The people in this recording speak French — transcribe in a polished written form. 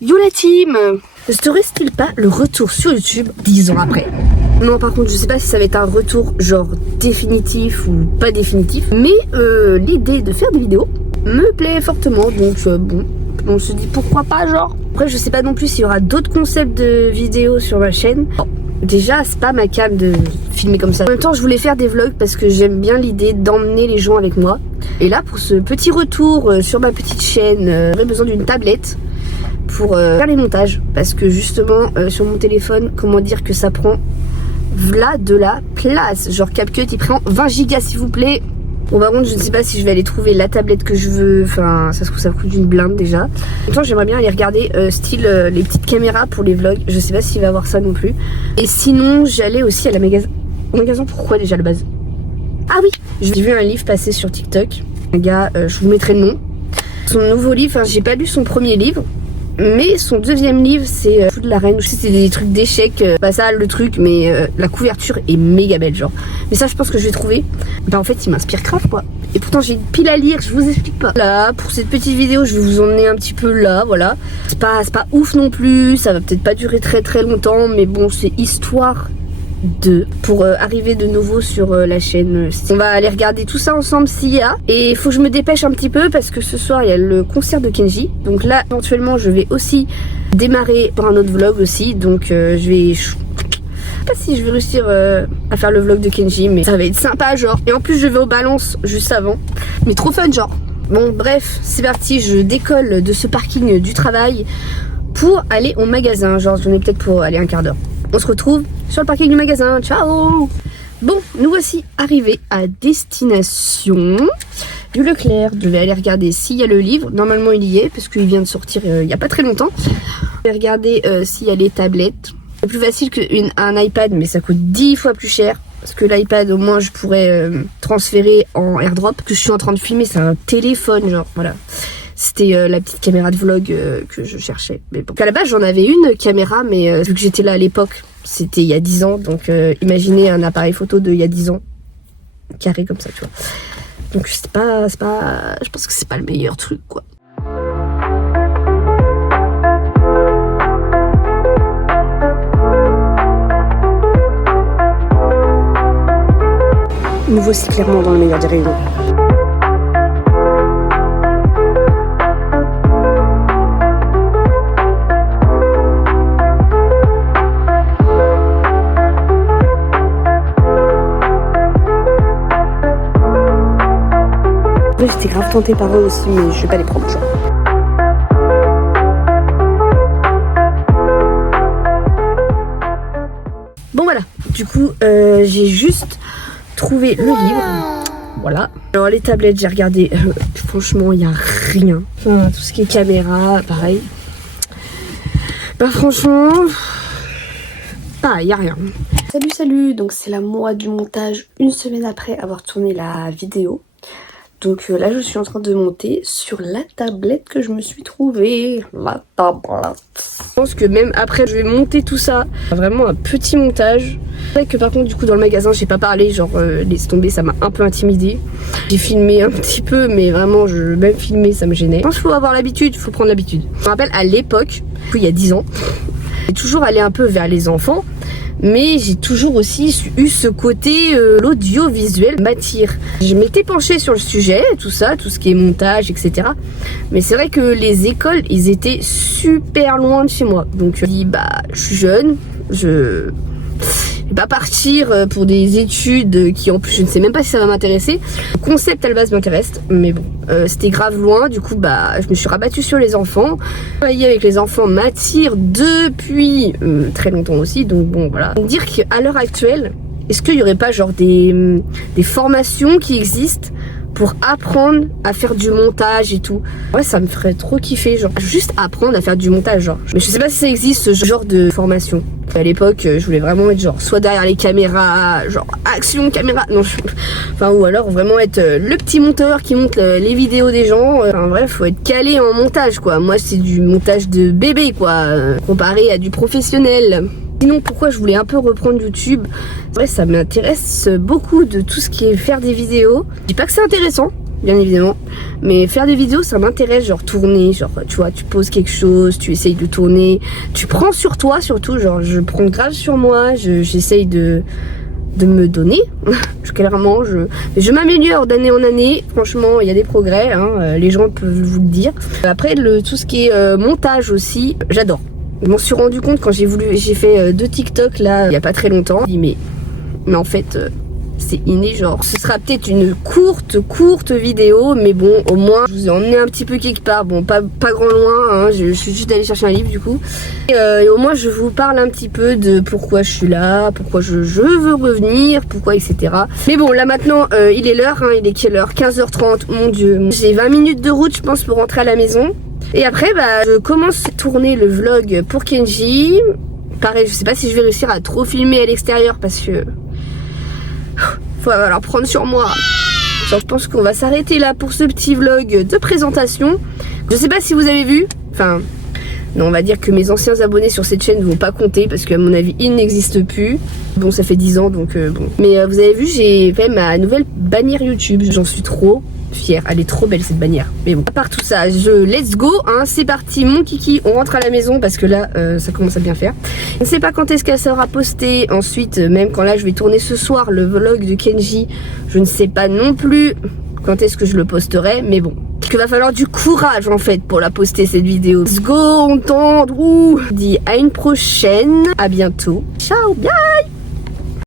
Yo la team! Serait-il pas le retour sur YouTube 10 ans après? Non, par contre, je sais pas si ça va être un retour genre définitif ou pas définitif, mais l'idée de faire des vidéos me plaît fortement, donc bon, on se dit pourquoi pas, genre. Après, je sais pas non plus s'il y aura d'autres concepts de vidéos sur ma chaîne. Bon, déjà, c'est pas ma cam de filmer comme ça. En même temps, je voulais faire des vlogs parce que j'aime bien l'idée d'emmener les gens avec moi. Et là, pour ce petit retour sur ma petite chaîne, j'aurais besoin d'une tablette pour faire les montages, parce que justement sur mon téléphone, comment dire que ça prend là de la place, genre CapCut il prend 20 gigas s'il vous plaît. Bon, par contre je ne sais pas si je vais aller trouver la tablette que je veux, enfin ça se trouve ça coûte une blinde déjà. En même temps j'aimerais bien aller regarder style les petites caméras pour les vlogs, je sais pas s'il va y avoir ça non plus. Et sinon j'allais aussi à la magasin, pourquoi déjà le base? Ah oui, j'ai vu un livre passer sur TikTok, un gars, je vous mettrai le nom. Son nouveau livre, j'ai pas lu son premier livre, mais son deuxième livre c'est Fou de la Reine. Je sais c'est des trucs d'échecs, pas ça le truc, mais la couverture est méga belle genre. Mais ça je pense que je vais trouver. Bah en fait il m'inspire grave quoi. Et pourtant j'ai une pile à lire, je vous explique pas. Là pour cette petite vidéo je vais vous emmener un petit peu là, voilà. C'est pas ouf non plus, ça va peut-être pas durer très longtemps, mais bon c'est histoire pour arriver de nouveau sur la chaîne. On va aller regarder tout ça ensemble s'il y a, et il faut que je me dépêche un petit peu parce que ce soir il y a le concert de Kenji, donc là éventuellement je vais aussi démarrer pour un autre vlog aussi, donc je sais pas si je vais réussir à faire le vlog de Kenji, mais ça va être sympa genre, et en plus je vais aux balances juste avant, mais trop fun genre. Bon bref c'est parti, je décolle de ce parking du travail pour aller au magasin, genre j'en ai peut-être pour aller un quart d'heure. On se retrouve sur le parking du magasin. Ciao! Bon, nous voici arrivés à destination du Leclerc. Je vais aller regarder s'il y a le livre. Normalement, il y est, parce qu'il vient de sortir il n'y a pas très longtemps. Je vais regarder s'il y a les tablettes. C'est plus facile qu'un iPad, mais ça coûte 10 fois plus cher. Parce que l'iPad, au moins, je pourrais transférer en AirDrop. Ce que je suis en train de filmer, c'est un téléphone, genre, voilà. C'était la petite caméra de vlog que je cherchais. Mais bon. À la base, j'en avais une caméra, mais vu que j'étais là à l'époque, c'était il y a 10 ans. Donc imaginez un appareil photo de il y a 10 ans. Carré comme ça, tu vois. Donc c'est pas, je pense que c'est pas le meilleur truc, quoi. Nous voici clairement dans le meilleur des rayons. J'étais grave tentée par eux aussi, mais je vais pas les prendre, genre. Bon voilà, du coup j'ai juste trouvé le livre. Voilà. Alors les tablettes, j'ai regardé, franchement il n'y a rien. Enfin, tout ce qui est caméra, pareil. Bah franchement, il n'y a rien. Salut, donc c'est la moi du montage une semaine après avoir tourné la vidéo. Donc là je suis en train de monter sur la tablette que je me suis trouvée. La tablette. Je pense que même après je vais monter tout ça. Vraiment un petit montage. C'est vrai que par contre du coup dans le magasin j'ai pas parlé. Genre laisse tomber, ça m'a un peu intimidée. J'ai filmé un petit peu, mais vraiment même filmer ça me gênait. Je pense qu'il faut avoir l'habitude, il faut prendre l'habitude. Je me rappelle à l'époque, il y a 10 ans, j'ai toujours allé un peu vers les enfants. Mais j'ai toujours aussi eu ce côté, l'audiovisuel m'attire. Je m'étais penchée sur le sujet, tout ça, tout ce qui est montage, etc. Mais c'est vrai que les écoles, ils étaient super loin de chez moi. Donc je me dis, je suis jeune, je vais pas partir pour des études qui en plus je ne sais même pas si ça va m'intéresser. Le concept à la base m'intéresse, mais bon, c'était grave loin. Du coup je me suis rabattue sur les enfants. Travailler avec les enfants m'attire depuis très longtemps aussi, donc bon voilà. Donc dire qu'à l'heure actuelle, est-ce qu'il y aurait pas genre des formations qui existent pour apprendre à faire du montage et tout? Ouais, ça me ferait trop kiffer, genre juste apprendre à faire du montage, genre. Mais je sais pas si ça existe ce genre de formation. À l'époque, je voulais vraiment être genre soit derrière les caméras, genre action caméra, non, enfin ou alors vraiment être le petit monteur qui monte les vidéos des gens. Enfin bref, faut être calé en montage quoi. Moi c'est du montage de bébé quoi, comparé à du professionnel. Sinon pourquoi je voulais un peu reprendre YouTube, c'est vrai ça m'intéresse beaucoup de tout ce qui est faire des vidéos. Je dis pas que c'est intéressant, bien évidemment. Mais faire des vidéos, ça m'intéresse, genre tourner, genre tu vois, tu poses quelque chose, tu essayes de tourner, tu prends sur toi surtout, genre je prends grave sur moi, j'essaye de me donner. Clairement, je m'améliore d'année en année. Franchement, il y a des progrès, hein, les gens peuvent vous le dire. Après, tout ce qui est montage aussi, j'adore. Je m'en suis rendu compte quand j'ai fait 2 TikTok là, il y a pas très longtemps. Je me dis mais en fait, c'est inné, genre. Ce sera peut-être une courte vidéo, mais bon, au moins, je vous ai emmené un petit peu quelque part. Bon, pas grand loin, hein, je suis juste allée chercher un livre du coup. Et au moins, je vous parle un petit peu de pourquoi je suis là, pourquoi je veux revenir, pourquoi, etc. Mais bon, là maintenant, il est l'heure, hein, il est quelle heure? 15h30, mon dieu. J'ai 20 minutes de route, je pense, pour rentrer à la maison. Et après, bah, je commence à tourner le vlog pour Kenji. Pareil, je sais pas si je vais réussir à trop filmer à l'extérieur parce que... faut alors prendre sur moi. Genre, je pense qu'on va s'arrêter là pour ce petit vlog de présentation. Je sais pas si vous avez vu, enfin non, on va dire que mes anciens abonnés sur cette chaîne ne vont pas compter parce qu'à mon avis ils n'existent plus. Bon, ça fait 10 ans donc bon. Mais vous avez vu, j'ai fait ma nouvelle bannière YouTube. J'en suis trop fière, elle est trop belle cette bannière. Mais bon, à part tout ça, let's go, hein, c'est parti mon kiki, on rentre à la maison parce que là ça commence à bien faire. Je ne sais pas quand est-ce qu'elle sera postée. Ensuite, même quand là je vais tourner ce soir le vlog de Kenji, je ne sais pas non plus quand est-ce que je le posterai, mais bon, il va falloir du courage en fait pour la poster cette vidéo. Let's go, on tente. Je dis à une prochaine, à bientôt, ciao, bye.